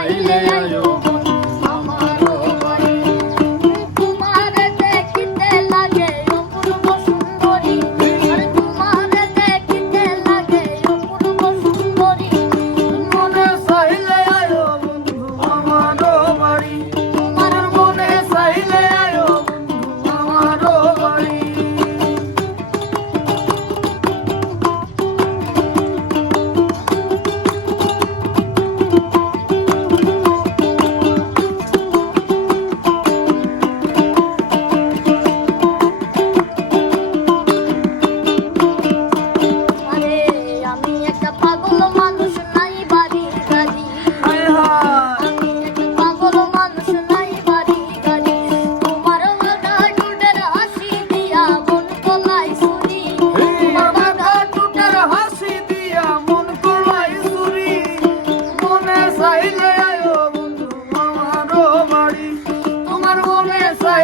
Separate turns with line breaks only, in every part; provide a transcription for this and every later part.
পাইলে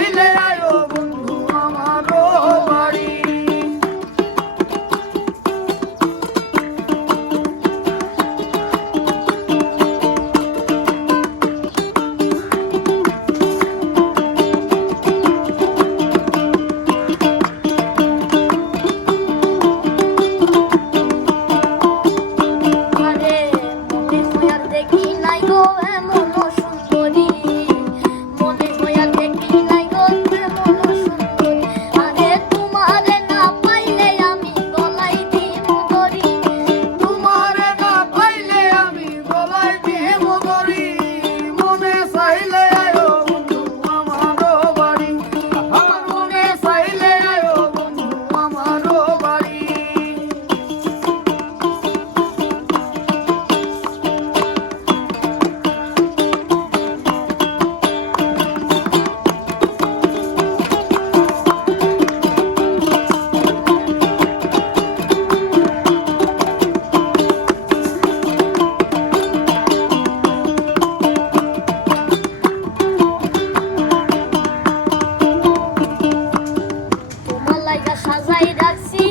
ফিরে আয়ো
cuidado